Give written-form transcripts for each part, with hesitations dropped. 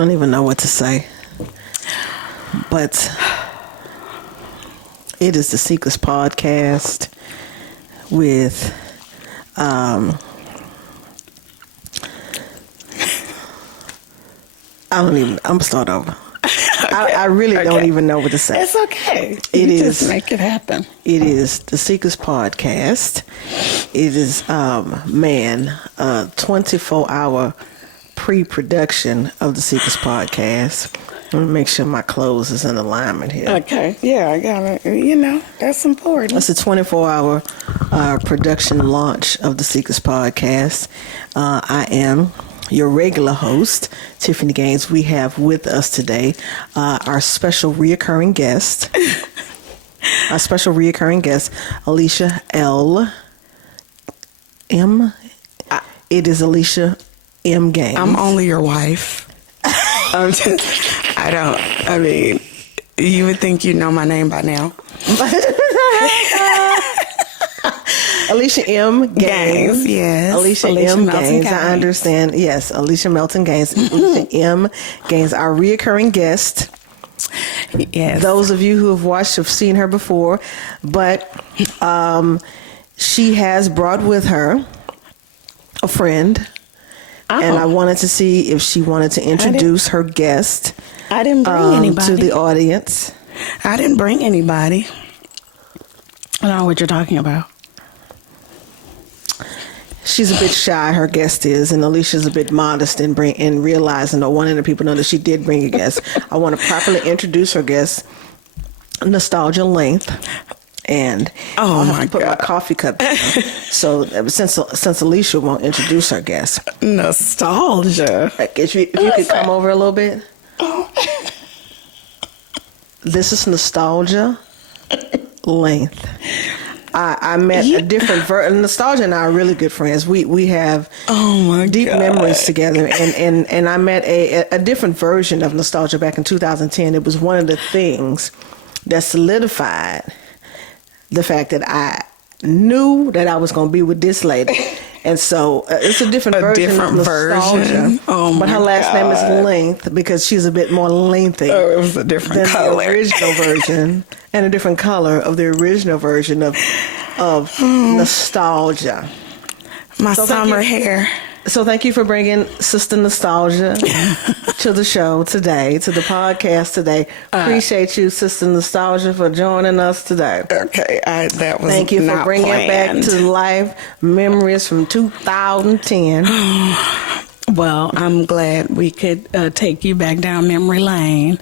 don't even know what to say. But it is the Secrets Podcast with I'm gonna start over. Okay. I really don't even know what to say. It's okay. Just make it happen. It is the Secrets Podcast. It is 24-hour pre-production of the Secrets Podcast. Let me make sure my clothes is in alignment here. Okay. Yeah, I got it. That's important. It's a 24-hour production launch of the Secrets Podcast. I am your regular host, Tiffany Gaines. We have with us today our special reoccurring guest. Alicia L. M. It is Alicia M. Gaines. I'm only your wife. You would think you know my name by now. Alicia M. Gaines. Yes. Alicia M. Gaines. I understand. Yes, Alicia Melton Gaines. Alicia M. Gaines, our reoccurring guest. Yes. Those of you who have watched have seen her before, but she has brought with her a friend, and I wanted to see if she wanted to introduce her guest. I didn't bring anybody to the audience. I didn't bring anybody. I don't know what you're talking about. She's a bit shy, her guest is, and Alicia's a bit modest in realizing or wanting the people to know that she did bring a guest. I want to properly introduce her guest, Nostalgia Length. And I'll have to put my coffee cup down. So since Alicia won't introduce her guest. Nostalgia. If you could come over a little bit. This is Nostalgia Length. I met a different Nostalgia and I are really good friends. We have deep memories together, and I met a different version of Nostalgia back in 2010. It was one of the things that solidified the fact that I knew that I was going to be with this lady. And so it's a different version of Nostalgia. But her last name is Length because she's a bit more lengthy. Oh, it was a different color. The original version, and a different color of the original version of Nostalgia. My summer hair. So thank you for bringing Sister Nostalgia to the show today, to the podcast today. Appreciate you, Sister Nostalgia, for joining us today. Okay, that was thank you for bringing back to life memories from 2010. Well, I'm glad we could take you back down memory lane.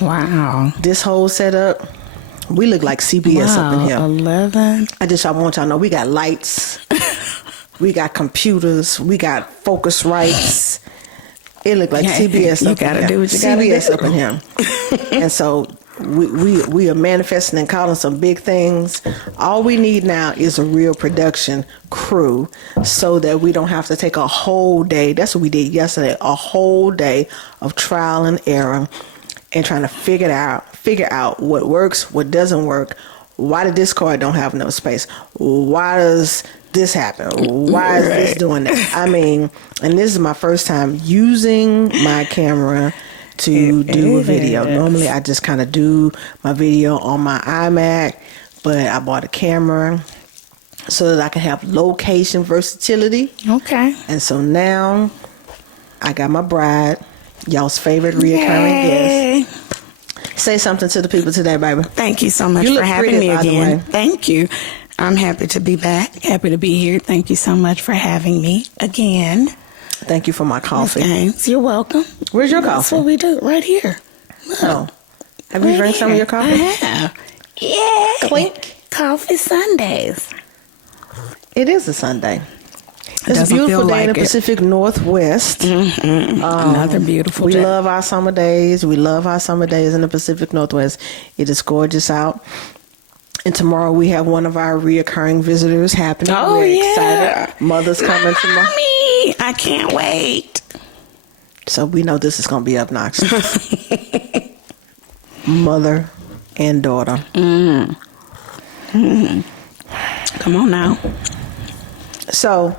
Wow. This whole setup, we look like CBS up in here. 11. I want y'all to know we got lights. We got computers. We got Focusrites. It looked like CBS up in here. You gotta do what you gotta do. CBS up in here. And so we are manifesting and calling some big things. All we need now is a real production crew so that we don't have to take a whole day. That's what we did yesterday. A whole day of trial and error and trying to figure out what works, what doesn't work. Why the Discord don't have enough space? Why does this happen? Why is this doing that? I mean, and this is my first time using my camera to do a video. Normally I just kind of do my video on my iMac, but I bought a camera so that I can have location versatility. Okay. And so now I got my bride, y'all's favorite reoccurring guest. Say something to the people today, baby. Thank you so much for having me again. Thank you. I'm happy to be back. Happy to be here. Thank you so much for having me again. Thank you for my coffee. Thanks. You're welcome. Where's your coffee? That's what we do. Right here. Look. Oh. Have you drank some of your coffee? I have. Yeah. Clink. Coffee Sundays. It is a Sunday. It's a beautiful day in the Pacific Northwest. Another beautiful day. We love our summer days. We love our summer days in the Pacific Northwest. It is gorgeous out. And tomorrow we have one of our reoccurring visitors happening. Oh, We're excited. Mother's coming tomorrow. Mommy, I can't wait. So we know this is going to be obnoxious. Mother and daughter. Come on now. So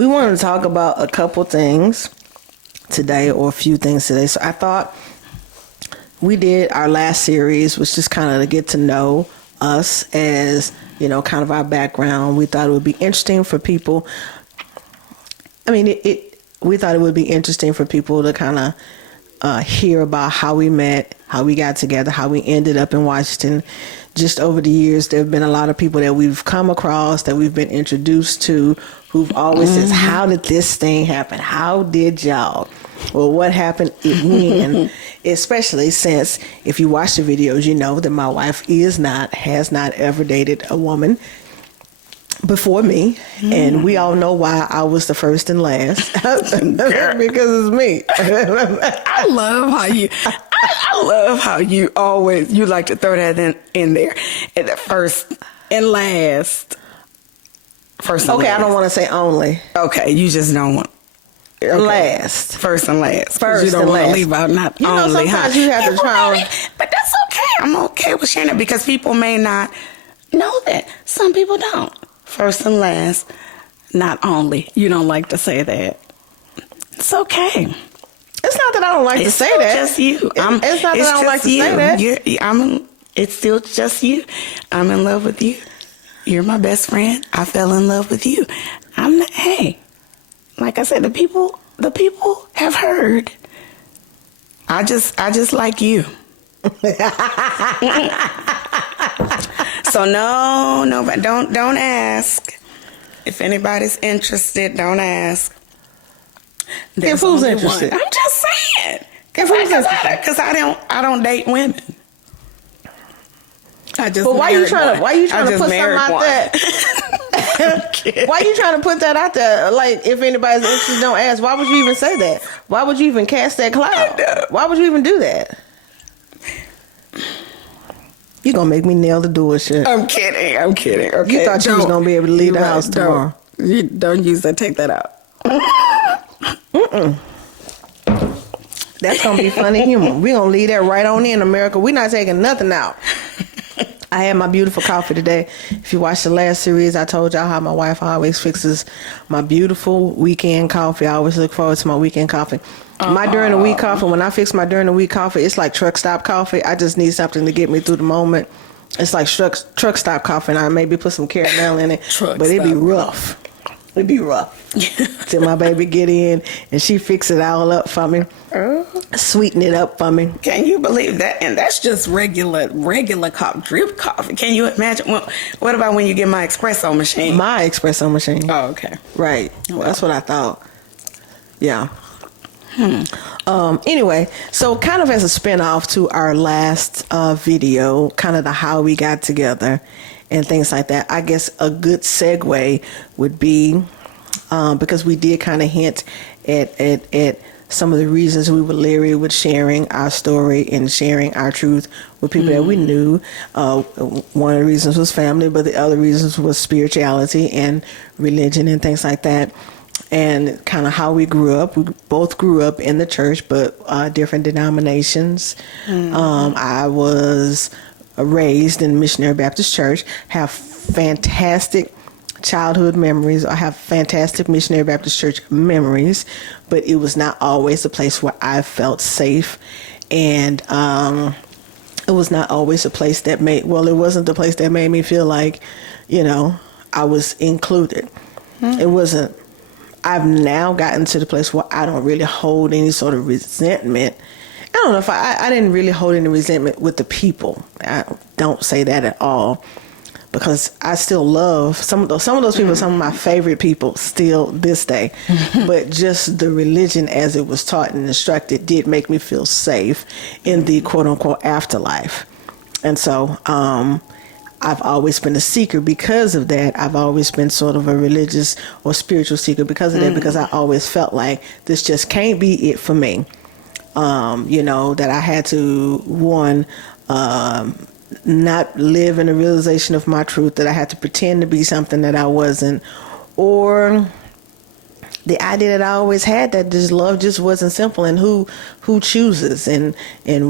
we wanted to talk about a couple things today, or a few things today. So I thought we did our last series, which just kind of to get to know us as, kind of our background. We thought it would be interesting for people. I mean, we thought it would be interesting for people to kind of hear about how we met, how we got together, how we ended up in Washington. Just over the years, there have been a lot of people that we've come across, that we've been introduced to, who've always says, how did this thing happen? How did y'all? Well, what happened when? Especially since if you watch the videos, you know that my wife has not ever dated a woman before me, and we all know why I was the first and last. Because it's me. I love how you always like to throw that in there at the first and last. First and okay, last. I don't want to say only. Okay, you just don't want. Okay. Last. First and last. First you don't and want to last. leave out not only. Sometimes you have to try. But that's okay. I'm okay with sharing it because people may not know that. Some people don't. First and last, not only. You don't like to say that. It's okay. It's not that I don't like to say that. It's just you. It's not that I don't like to say that. It's still just you. I'm in love with you. You're my best friend. I fell in love with you. Hey, like I said, the people have heard. I just like you. So no, don't ask. If anybody's interested, don't ask. If who's interested? I'm just saying. Because I don't date women. But why you trying to put something out there? Why you trying to put that out there? Like, if anybody's interested, don't ask. Why would you even say that? Why would you even cast that cloud? Why would you even do that? You gonna make me nail the door shut. I'm kidding. Okay, you thought you was gonna be able to leave the house tomorrow. Don't use that. Take that out. That's gonna be funny humor. We gonna leave that right on in, America. We're not taking nothing out. I had my beautiful coffee today. If you watched the last series, I told y'all how my wife always fixes my beautiful weekend coffee. I always look forward to my weekend coffee. My during the week coffee, when I fix my during the week coffee, it's like truck stop coffee. I just need something to get me through the moment. It's like truck stop coffee, and I maybe put some caramel in it, but it'd be rough. It'd be rough. Till my baby get in and she fix it all up for me, sweeten it up for me. Can you believe that? And that's just regular coffee, drip coffee. Can you imagine? What about when you get my espresso machine? My espresso machine. Oh, okay. Right. Well, that's what I thought. Yeah. Anyway, so kind of as a spinoff to our last video, kind of the how we got together and things like that, I guess a good segue would be, because we did kind of hint at some of the reasons we were leery with sharing our story and sharing our truth with people that we knew. One of the reasons was family, but the other reasons was spirituality and religion and things like that. And kind of how we grew up. We both grew up in the church, but different denominations. I was raised in Missionary Baptist Church, have fantastic childhood memories. I have fantastic Missionary Baptist Church memories, but it was not always a place where I felt safe. And it was not always a place that it wasn't the place that made me feel like, I was included. It wasn't. I've now gotten to the place where I don't really hold any sort of resentment. I don't know if I didn't really hold any resentment with the people. I don't say that at all, because I still love some of those people. Some of my favorite people still this day, but just the religion as it was taught and instructed did make me feel safe in the quote unquote afterlife. And so I've always been a seeker because of that. I've always been sort of a religious or spiritual seeker because of that, because I always felt like this just can't be it for me. That I had to, not live in the realization of my truth, that I had to pretend to be something that I wasn't, or the idea that I always had that this love just wasn't simple, and who chooses, and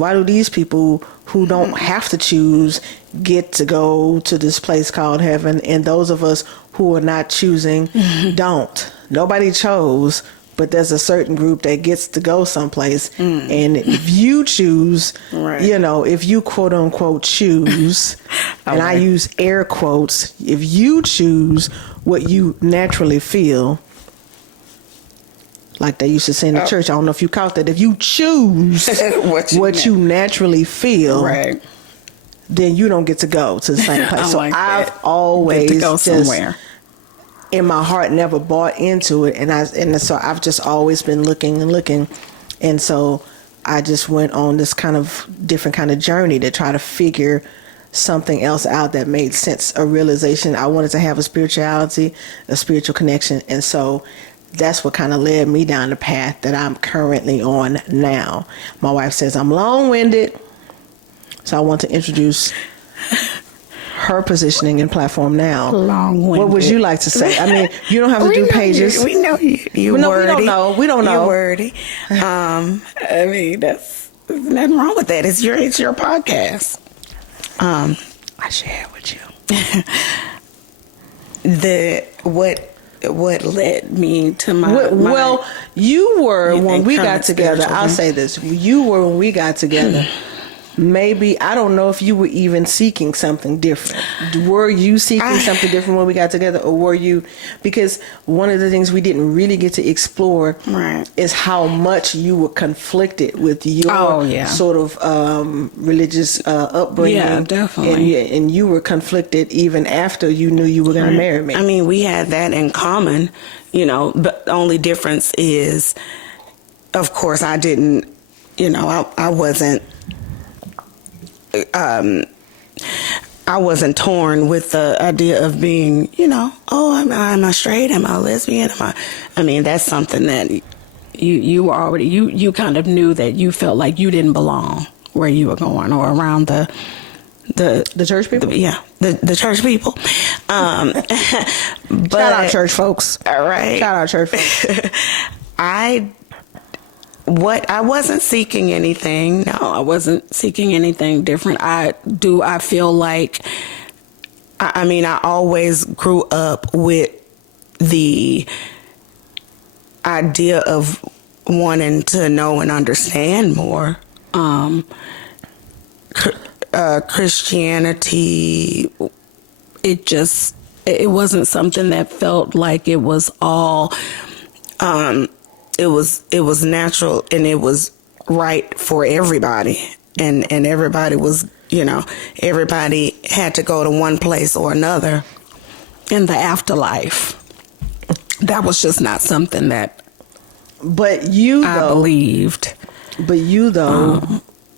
why do these people who don't have to choose get to go to this place called heaven, and those of us who are not choosing don't. nobody chose, but there's a certain group that gets to go someplace. And if you choose, Right. if you quote unquote choose, and I use air quotes, if you choose what you naturally feel, like they used to say in the church, I don't know if you caught that, if you choose what you naturally feel, Right. then you don't get to go to the same place. So like I've that. always Get to go just somewhere. in my heart never bought into it, and so I've just always been looking and looking, and so I just went on this kind of different kind of journey to try to figure something else out that made sense, a realization. I wanted to have a spirituality, a spiritual connection, and so that's what kind of led me down the path that I'm currently on now. My wife says I'm long-winded, so I want to introduce her positioning and platform now. Long-winded. What would you like to say? I mean, you don't have to do pages. We know you No, wordy. we don't know. We don't know. You're wordy. I mean, there's nothing wrong with that. It's your podcast. I share it with you. What led me to my you were You when think we current got together. spiritual I'll thing? say this: you were when we got together. Maybe, I don't know if you were even seeking something different. Were you seeking something different when we got together, or were you? Because one of the things we didn't really get to explore is how much you were conflicted with your sort of religious upbringing. Yeah, definitely. And you were conflicted even after you knew you were going to marry me. I mean, we had that in common, but the only difference is, of course, I didn't, I wasn't torn with the idea of being, am I straight? Am I lesbian? I mean, that's something that you were already, you kind of knew that you felt like you didn't belong where you were going or around the church people? The church people. But, shout out church folks. All right. Shout out church folks. I wasn't seeking anything. No, I wasn't seeking anything different. I feel like, I always grew up with the idea of wanting to know and understand more. Christianity, it wasn't something that felt like it was all, it was natural and it was right for everybody. And everybody was, everybody had to go to one place or another in the afterlife. That was just not something that I believed. But you, though,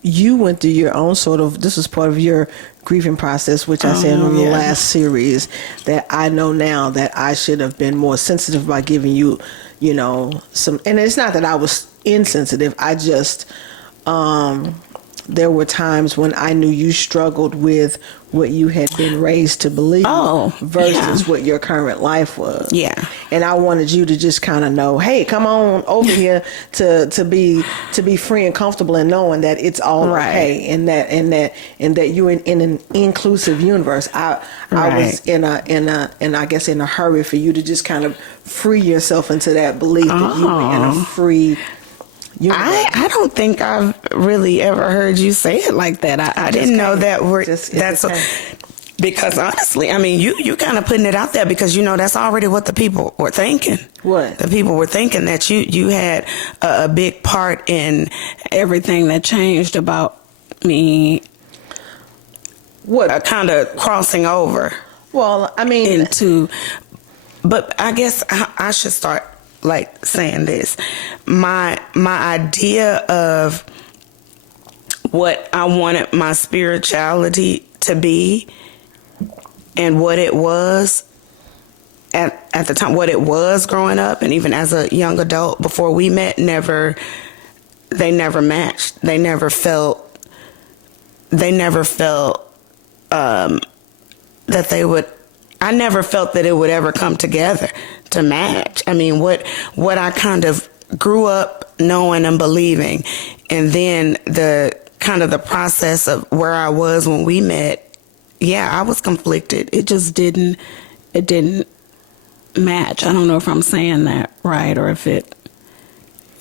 you went through your own sort of, this was part of your grieving process, which I said in the last series, that I know now that I should have been more sensitive by giving you, some, and it's not that I was insensitive. I just, there were times when I knew you struggled with what you had been raised to believe versus what your current life was. Yeah. And I wanted you to just kind of know, hey, come on over here to be free and comfortable and knowing that it's all okay, and that you're in an inclusive universe. I was in a hurry for you to just kind of free yourself into that belief that you were in a free universe. I don't think I've really ever heard you say it like that. I didn't know that because honestly, I mean, you kind of putting it out there because that's already what the people were thinking. What? The people were thinking that you had a big part in everything that changed about me. What? Kind of crossing over. Well, I mean, but I guess I should start like saying this. My idea of what I wanted my spirituality to be and what it was at the time, what it was growing up, and even as a young adult before we met, they never matched. They never felt that they would. I never felt that it would ever come together to match. I mean, what I kind of grew up knowing and believing, and then the kind of the process of where I was when we met, I was conflicted. It just didn't match. I don't know if I'm saying that right or if it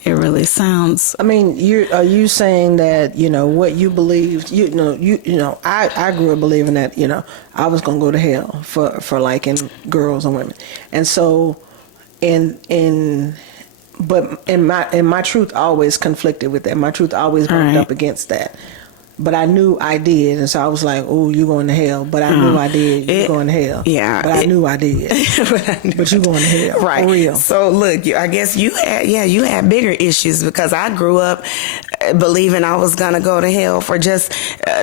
really sounds. I mean, are you saying that, what you believed, I grew up believing that, I was going to go to hell for liking girls and women. And so, but my truth always conflicted with that. My truth always bumped up against that. But I knew I did, and so I was like, "Oh, you going to hell?" But I knew I did. You going to hell? Yeah. But I knew I did. But you going to hell? Right. For real. So look, I guess you had bigger issues because I grew up believing I was gonna go to hell for just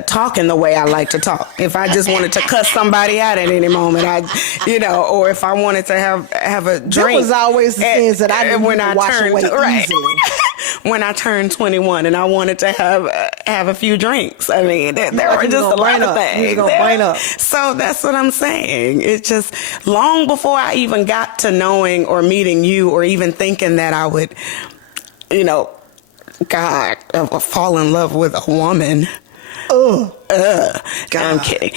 talking the way I like to talk. If I just wanted to cuss somebody out at any moment, or if I wanted to have a drink. That was always the things that I didn't wash away easily. When I turned 21 and I wanted to have a few drinks. I mean, there were just a lot of things. So that's what I'm saying. It's just long before I even got to knowing or meeting you or even thinking that I would, fall in love with a woman. God. I'm kidding.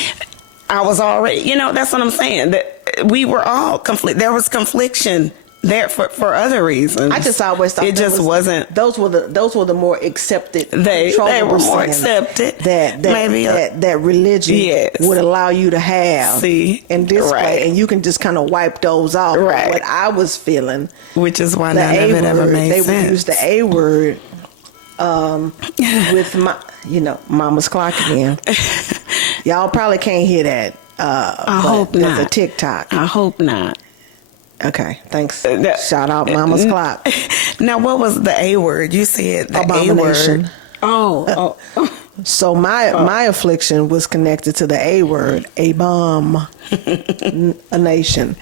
I was already, that's what I'm saying. That we were all there was confliction there for other reasons. I just always thought it just wasn't. Those were the more accepted. They were more accepted. That religion would allow you to have and display, and you can just kind of wipe those off. Right. What I was feeling, which is why none of it ever made sense. They would use the A word with Mama's clock again. Y'all probably can't hear that. I hope not. There's a TikTok. I hope not. Okay, thanks. Shout out Mama's clock. Now, what was the A word? You said the abomination. A word. Oh. So my affliction was connected to the A word, a bomb, a nation.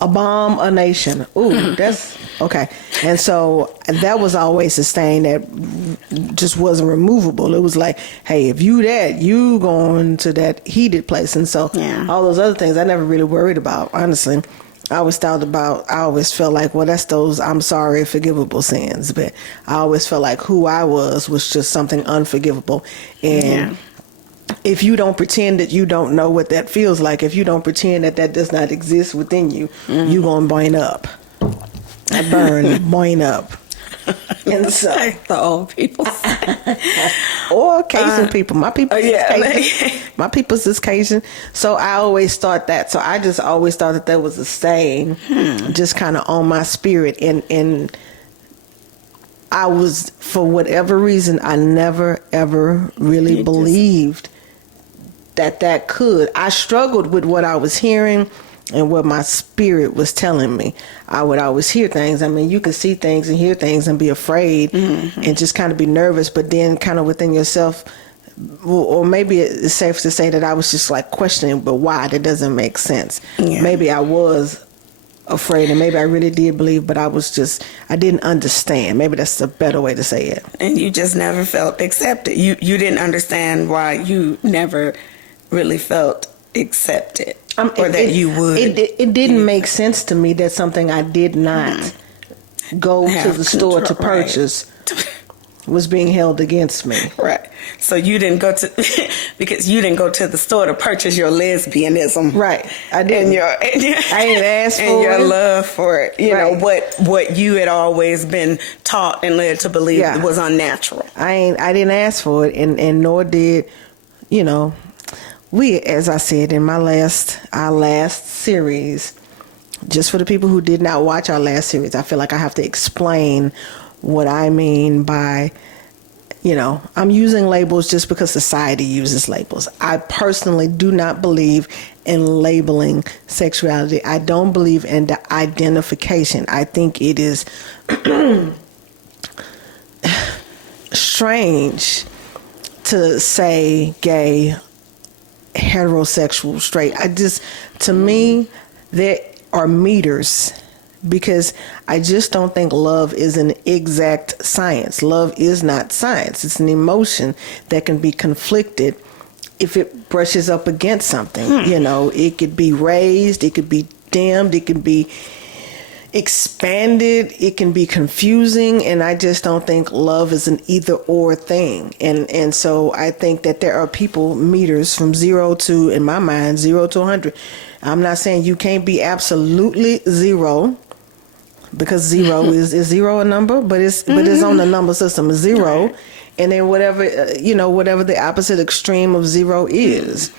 A bomb, a nation. Ooh, that's okay. And so that was always a stain that just wasn't removable. It was like, hey, if you going to that heated place. And so all those other things I never really worried about, honestly. I always felt like, well, that's those I'm sorry, forgivable sins. But I always felt like who I was just something unforgivable. And if you don't pretend that you don't know what that feels like, if you don't pretend that does not exist within you, you going to burn up. Burn up. And so, like the old people say. Or Cajun people. My people is Cajun. My people's is Cajun. So I always thought that. So I just always thought that was a stain just kind of on my spirit. And I was, for whatever reason, I never, ever really believed that could. I struggled with what I was hearing and what my spirit was telling me. I would always hear things. I mean, you could see things and hear things and be afraid and just kind of be nervous, but then kind of within yourself, or maybe it's safe to say that I was just like questioning, but why? That doesn't make sense. Yeah. Maybe I was afraid and maybe I really did believe, but I didn't understand. Maybe that's a better way to say it. And you just never felt accepted. You didn't understand why you never really felt accepted. Or that you would. It didn't make sense to me that something I did not go to the store to purchase was being held against me. Right. So you didn't go to because you didn't go to the store to purchase your lesbianism. Right. I didn't. I didn't ask for it. And your love for it. You know what you had always been taught and led to believe was unnatural. I didn't ask for it, and nor did we, as I said in our last series, just for the people who did not watch our last series, I feel like I have to explain what I mean by, I'm using labels just because society uses labels. I personally do not believe in labeling sexuality. I don't believe in the identification. I think it is strange to say gay, heterosexual, straight. To me, there are meters, because I just don't think love is an exact science. Love is not science. It's an emotion that can be conflicted if it brushes up against something. It could be raised, it could be dimmed, it could be expanded, it can be confusing, and I just don't think love is an either or thing. And so I think that there are people meters from 0 to, in my mind, 0 to 100. I'm not saying you can't be absolutely 0, because 0 is 0 a number, but it's on the number system of 0, and then whatever whatever the opposite extreme of 0 is.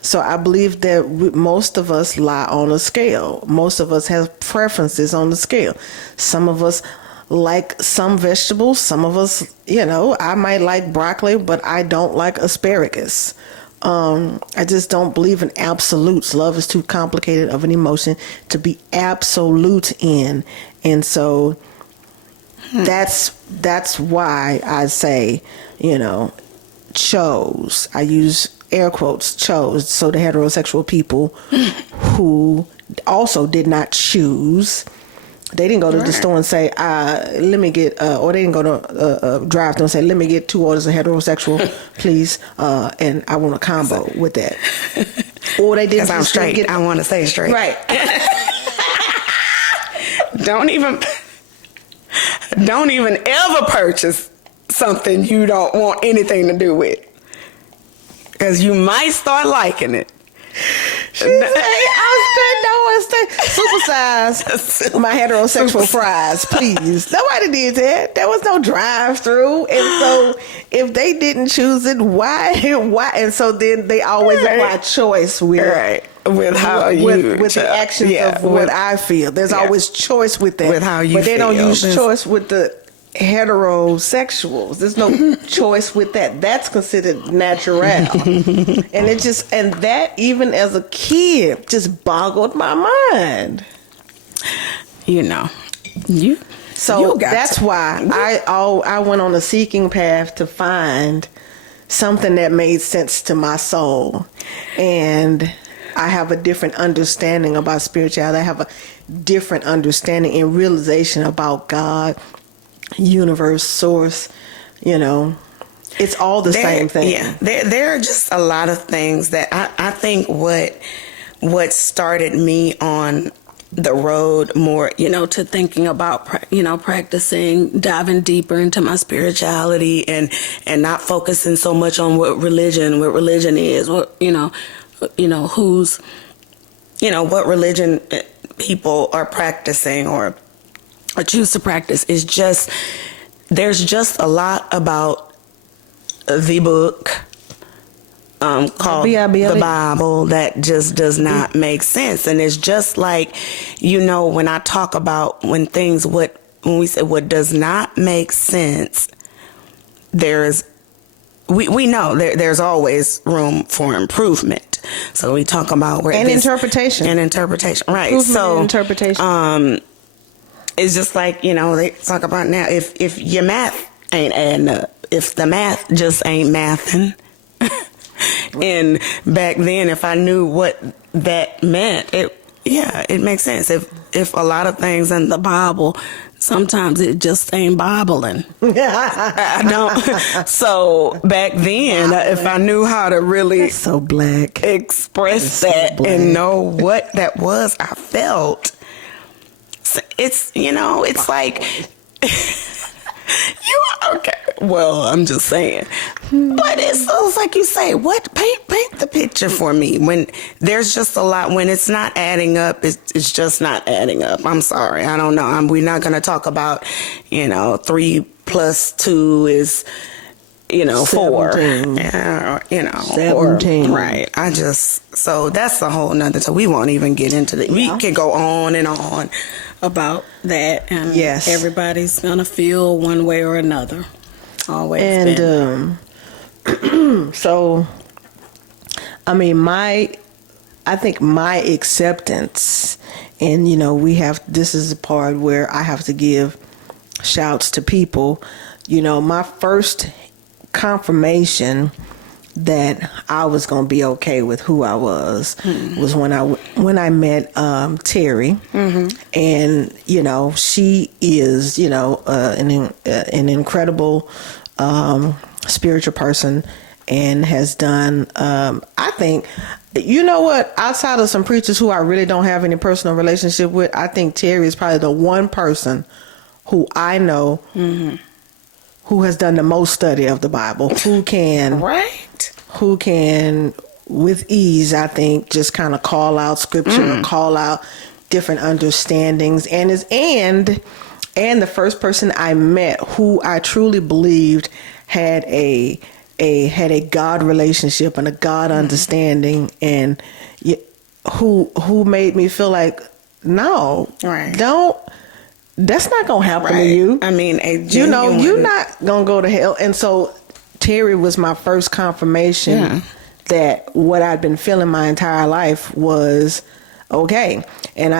So I believe that most of us lie on a scale. Most of us have preferences on the scale. Some of us like some vegetables. Some of us, I might like broccoli, but I don't like asparagus. I just don't believe in absolutes. Love is too complicated of an emotion to be absolute in. And so that's why I say, chose. I use air quotes, chose. So the heterosexual people who also did not choose, they didn't go to the store and say, let me get, or they didn't go to drive through and say, let me get 2 orders of heterosexual, please, and I want a combo with that. Or they didn't. Because I'm straight. I want to stay straight. Right. Don't even ever purchase something you don't want anything to do with. Because you might start liking it. She said, I'm straight. Supersize my heterosexual fries, please. Nobody did that. There was no drive-through. And so if they didn't choose it, why? And so then they always apply choice with how with the actions of what I feel. There's always choice with that. With how you feel. But they don't use choice with the heterosexuals. There's no choice with that. That's considered natural. And that even as a kid just boggled my mind. That's why I went on a seeking path to find something that made sense to my soul. And I have a different understanding about spirituality. I have a different understanding and realization about God, universe, source. It's all the same thing. Yeah, there are just a lot of things that I think what started me on the road more, to thinking about, practicing, diving deeper into my spirituality and not focusing so much on what religion is, what religion people are practicing or choose to practice is just, there's just a lot about the book called the Bible that just does not make sense. And it's just like, when I talk about when we say what does not make sense, we know there's always room for improvement. So we talk about interpretation, right? So interpretation. It's just like, they talk about now, if your math ain't adding up, if the math just ain't mathing. And back then, if I knew what that meant, it makes sense. If a lot of things in the Bible, sometimes it just ain't Bibling. I don't. So back then, if I knew how to really That's so black express that and know what that was, I felt. It's it's like okay. Well, I'm just saying, but it's like you say, paint the picture for me. When there's just a lot, when it's not adding up, it's just not adding up. I'm sorry, I don't know. We're not going to talk about 3 + 2 is 4. 17. Right. So that's a whole nother. So we won't even get into that. We can go on and on about that, and everybody's gonna feel one way or another. Always. And so, I think my acceptance, and this is the part where I have to give shouts to people. My first confirmation that I was going to be okay with who I was was when I met Terry, and she is an incredible spiritual person, and has done, I think, you know what, outside of some preachers who I really don't have any personal relationship with, I think Terry is probably the one person who I know who has done the most study of the Bible, who can with ease, I think, just kind of call out scripture or call out different understandings, and the first person I met who I truly believed had a God relationship and a God understanding, and who made me feel like, no, don't. That's not gonna happen to you. I mean, you're not gonna go to hell. And so Terry was my first confirmation that what I'd been feeling my entire life was okay. And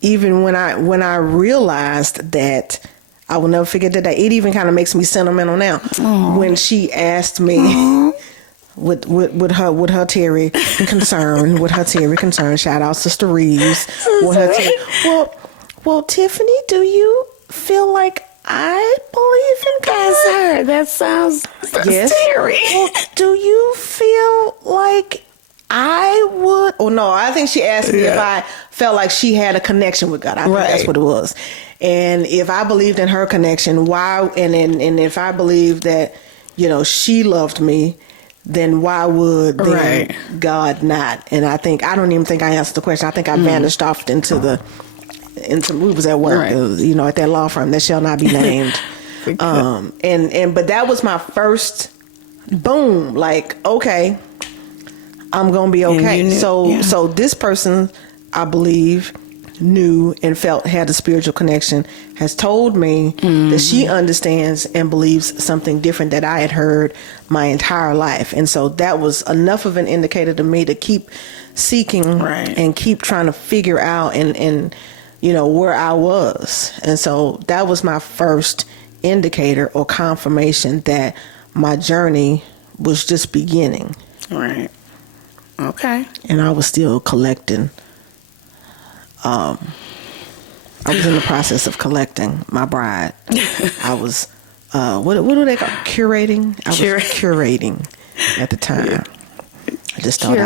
even when I realized that, I will never forget that day. It even kind of makes me sentimental now. Aww. When she asked me with her Terry concern, shout out Sister Reeves. Well, Tiffany, do you feel like I believe in God? That's her. That sounds Terry. Well, do you feel like I would? Oh no, I think she asked me if I felt like she had a connection with God. I think that's what it was. And if I believed in her connection, why? And if I believed that, she loved me, then why would God not? And I don't even think I answered the question. I think I vanished off into we was at work, at that law firm that shall not be named. But that was my first boom. Like, okay, I'm gonna be okay. So this person, I believe, knew and had a spiritual connection, has told me that she understands and believes something different that I had heard my entire life. And so that was enough of an indicator to me to keep seeking and keep trying to figure out and where I was. And so that was my first indicator or confirmation that my journey was just beginning. Right. Okay. And I was still collecting. I was in the process of collecting my bride. I was, what do they call curating? I was curating at the time. I just thought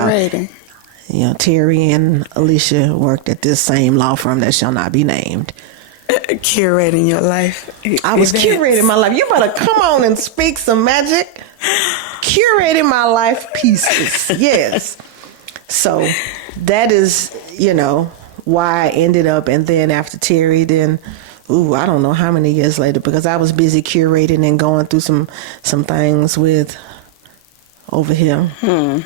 Terry and Alicia worked at this same law firm that shall not be named. Curating your life. I was curating my life. You better come on and speak some magic. Curating my life pieces. Yes. So that is, why I ended up. And then after Terry, then, I don't know how many years later, because I was busy curating and going through some things with over here. And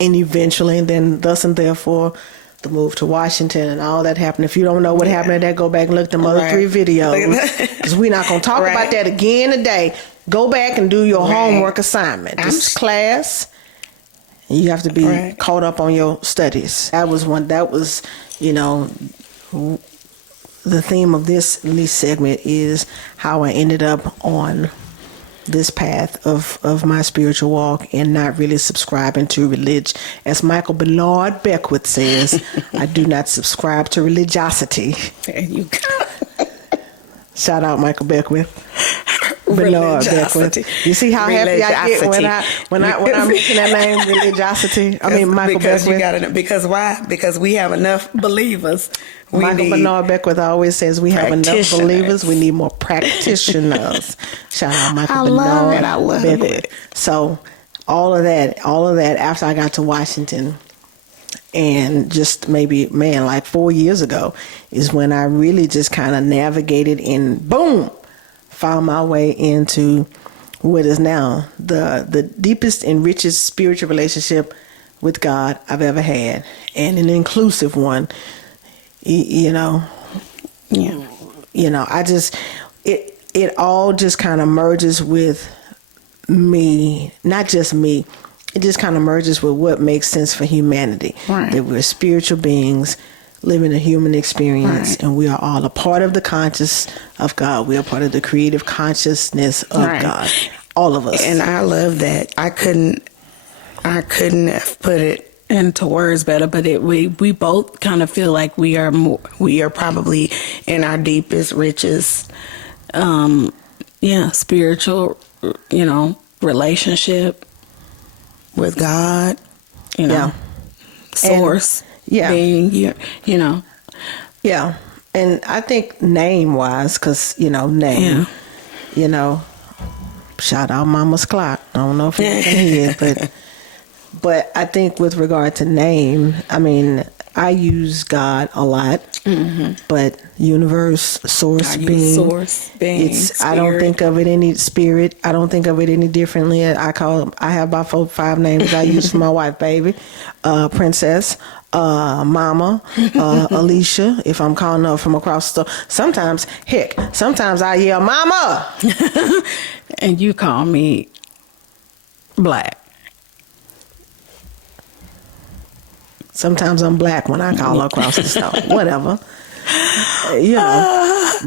eventually, and then thus and therefore, the move to Washington and all that happened. If you don't know what happened to that, go back and look at them other 3 videos. Because we're not going to talk about that again today. Go back and do your homework assignment. This is class. You have to be caught up on your studies. That was the theme of this segment is how I ended up on this path of my spiritual walk and not really subscribing to religion. As Michael Bernard Beckwith says, I do not subscribe to religiosity. There you go. Shout out Michael Beckwith. Bernard Beckwith. You see how happy I get when I mention that name, religiosity. I mean Michael Beckwith. Because why? Because we have enough believers. Michael Bernard Beckwith always says we have enough believers. We need more practitioners. Shout out Michael Bernard. I love it. So all of that after I got to Washington, and just maybe, like 4 years ago, is when I really just kind of navigated and boom, found my way into what is now the deepest and richest spiritual relationship with God I've ever had, and an inclusive one. It all just kind of merges with me, not just me. It just kind of merges with what makes sense for humanity. Right. That we're spiritual beings living a human experience, and we are all a part of the conscious of God. We are part of the creative consciousness of God. All of us. And I love that. I couldn't have put it into words better, but we both kind of feel like we are probably in our deepest, richest, spiritual, relationship with God, you know, Yeah. source, yeah. being, you know. Yeah. And I think name-wise, because, name, shout out Mama's Clock. I don't know if you can hear it, but I think with regard to name, I mean, I use God a lot, but universe, source, being, I don't think of it any spirit. I don't think of it any differently. I have about 4 or 5 names I use for my wife, baby, Princess, Mama, Alicia, if I'm calling her from across the, sometimes I yell, Mama! And you call me Black. Sometimes I'm Black when I call her across the store. Whatever.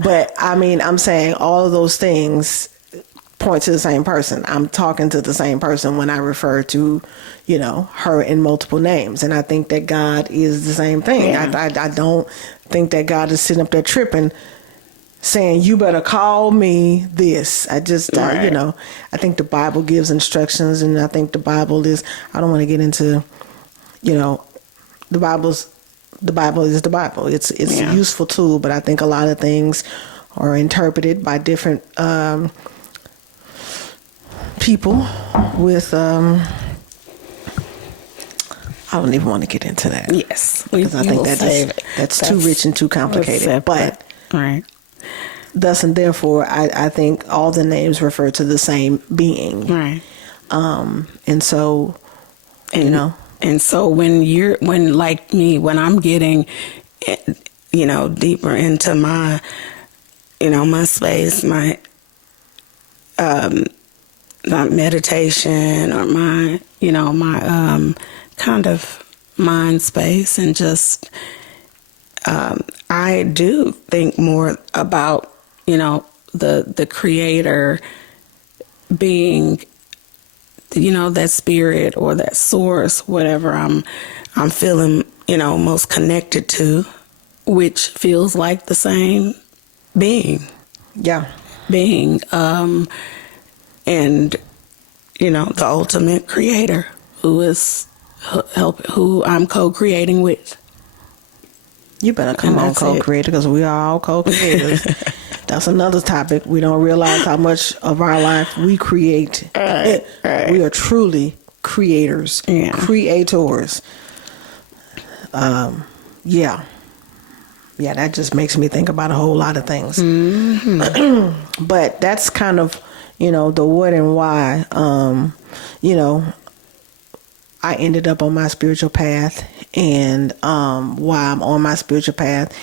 But I mean, I'm saying all of those things point to the same person. I'm talking to the same person when I refer to, her in multiple names. And I think that God is the same thing. Yeah. I don't think that God is sitting up there tripping, saying, you better call me this. I just, Right. I think the Bible gives instructions, and I think the Bible is, I don't want to get into, the Bible is the Bible. It's a useful tool, but I think a lot of things are interpreted by different people with I don't even want to get into that. Yes, because I think that's too rich and too complicated. But right. Thus and therefore, I think all the names refer to the same being. Right. And so, And so when like me, when I'm getting, deeper into my, my space, my meditation, or my, my kind of mind space, and just, I do think more about, the Creator being, that spirit or that source, whatever I'm feeling, most connected to, which feels like the same being. Yeah. Being, and, the ultimate creator who is who I'm co-creating with. You better come on, co-creator, because we are all co-creators. That's another topic. We don't realize how much of our life we create. Right. We are truly creators, creators. Yeah, that just makes me think about a whole lot of things. Mm-hmm. But that's kind of, the what and why. I ended up on my spiritual path, and why I'm on my spiritual path.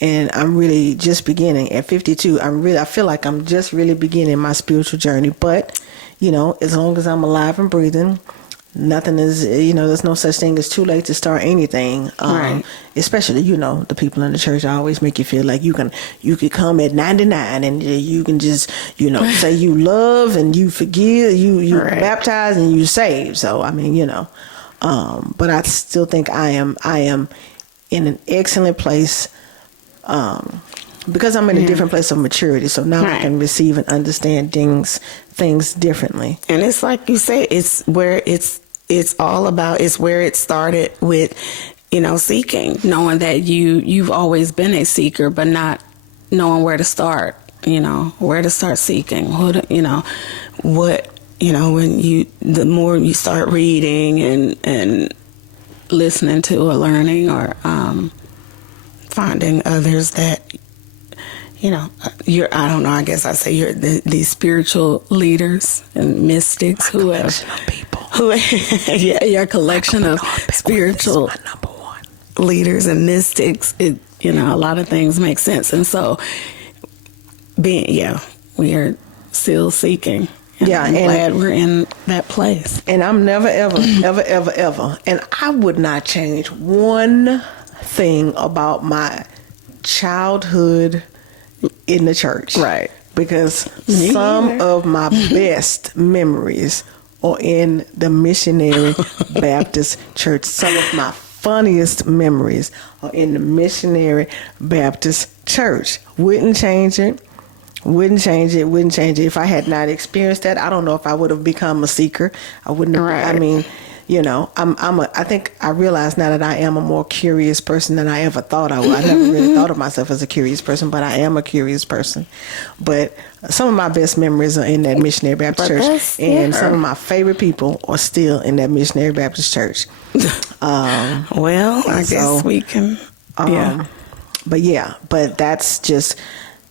And I'm really just beginning at 52. I feel like I'm just really beginning my spiritual journey. But, as long as I'm alive and breathing, nothing is, there's no such thing as too late to start anything. Right. Especially, the people in the church always make you feel like you could come at 99 and you can just, say you love and you forgive, you right. baptize and you save. So, I mean, but I still think I am in an excellent place, because I'm in a different place of maturity. So now I can receive and understand things differently. And it's like you say, it's where it's all about, it's where it started with, seeking, knowing that you've always been a seeker, but not knowing where to start, where to start seeking, when the more you start reading and listening to or learning, or finding others that, I don't know, I guess I say you're these spiritual leaders and mystics who your collection of spiritual leaders and mystics, a lot of things make sense. And so we are still seeking. And I'm glad we're in that place. And I'm never, ever, ever, ever, ever. And I would not change one thing about my childhood in the church. Right. Because some of my best memories are in the missionary Baptist church. Some of my funniest memories are in the missionary Baptist church. Wouldn't change it. Wouldn't change it. Wouldn't change it. If I had not experienced that, I don't know if I would have become a seeker. I wouldn't have. Right. I mean, you know, I think I realize now that I am a more curious person than I ever thought I would. I never really thought of myself as a curious person, but I am a curious person. But some of my best memories are in that Missionary Baptist Church, and some of my favorite people are still in that Missionary Baptist Church. Well, I guess we can. But that's just,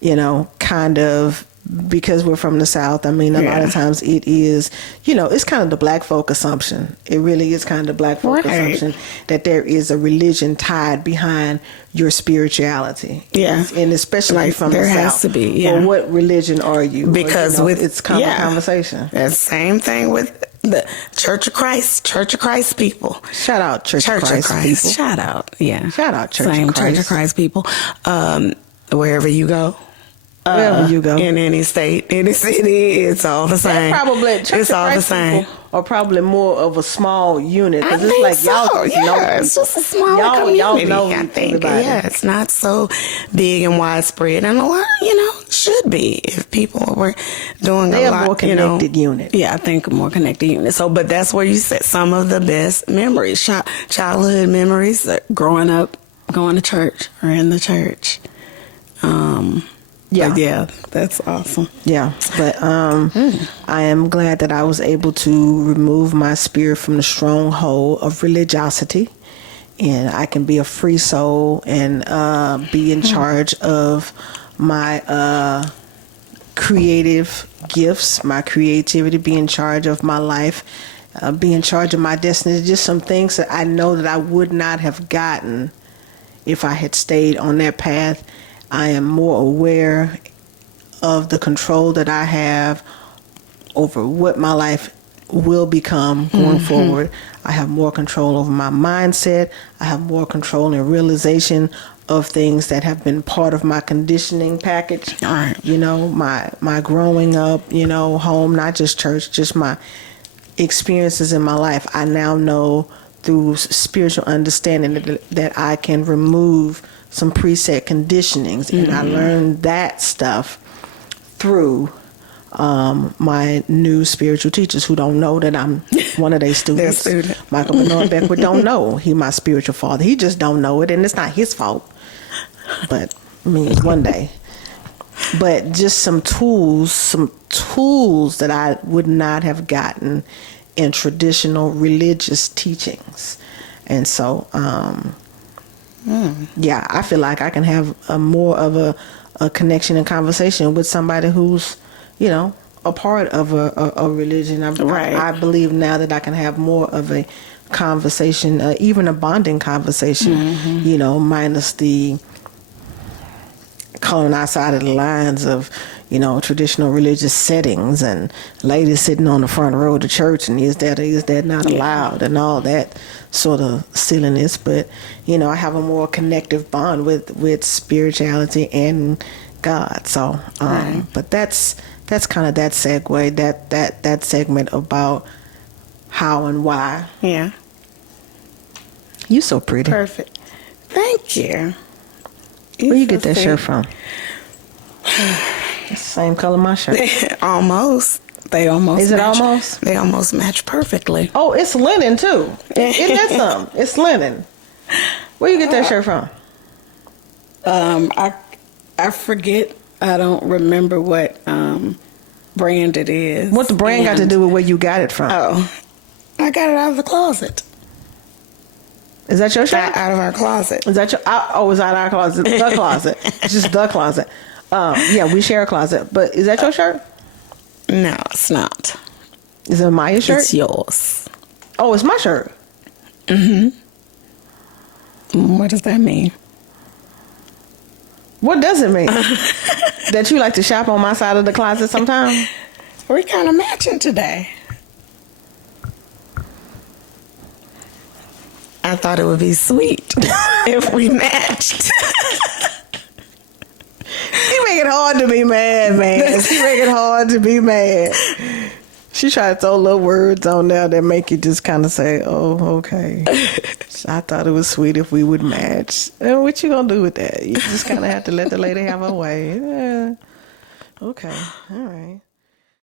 you know, kind of because we're from the South. I mean, a lot of times it is, you know, it's kind of the black folk assumption. It really is kind of the black folk assumption that there is a religion tied behind your spirituality. Yeah. And especially Like, from the there South. has to be, yeah. Well, what religion are you? Because or, you know, with it's common conversation. The same thing with the Church of Christ people. Shout out Church of Christ people. Shout out, yeah. Shout out Church Same of Christ. Church of Christ people. Wherever you go. Wherever you go. In any state, any city, it's all the same. It's all the same. Or probably more of a small unit, because it's like y'all just know. It's just a smaller community. Y'all know I think. everybody. Yeah, it's not so big and widespread, and a lot, you know, should be if people were doing They a are lot. more connected unit. Yeah, I think a more connected unit. So, but that's where you said some of the best memories, childhood memories, growing up, going to church or in the church. Yeah. But yeah, that's awesome. Yeah, but I am glad that I was able to remove my spirit from the stronghold of religiosity, and I can be a free soul and be in charge of my creative gifts, my creativity, be in charge of my life, be in charge of my destiny. Just some things that I know that I would not have gotten if I had stayed on that path. I am more aware of the control that I have over what my life will become going forward. I have more control over my mindset. I have more control and realization of things that have been part of my conditioning package. All right. You know, my growing up, you know, home, not just church, just my experiences in my life. I now know through spiritual understanding that I can remove some preset conditionings, and I learned that stuff through my new spiritual teachers who don't know that I'm one of their students. Their student. Michael Bernard Beckwith don't know he my spiritual father. He just don't know it, and it's not his fault. But I mean, one day. But just some tools that I would not have gotten in traditional religious teachings, and so. Yeah, I feel like I can have more of a connection and conversation with somebody who's, you know, a part of a religion. I believe now that I can have more of a conversation, even a bonding conversation, you know, minus the coloring outside of the lines of, you know, traditional religious settings and ladies sitting on the front row of the church and is that not allowed and all that sort of silliness. But, you know, I have a more connective bond with spirituality and God. So, but that's kind of that segue, that segment about how and why. Yeah. You so pretty. Perfect. Thank you. Where you get that shirt from? It's the same color my shirt. Almost. They almost Is it match. almost? They almost match perfectly. Oh, it's linen too. Isn't that something? It's linen. Where you get that shirt from? I forget. I don't remember what brand it is. What the brand got to do with where you got it from? Oh, I got it out of the closet. Is that your shirt? Out of our closet. Is that your? Oh, it's out of our closet. The closet. It's just the closet. Yeah, we share a closet. But is that your shirt? No, it's not. Is it Maya's shirt? It's yours. Oh, it's my shirt. What does that mean? What does it mean? That you like to shop on my side of the closet sometimes? We're kind of matching today. I thought it would be sweet if we matched. She make it hard to be mad, man. She make it hard to be mad. She try to throw little words on there that make you just kind of say, oh, okay. I thought it was sweet if we would match. And what you gonna do with that? You just kind of have to let the lady have her way. Yeah. Okay. All right.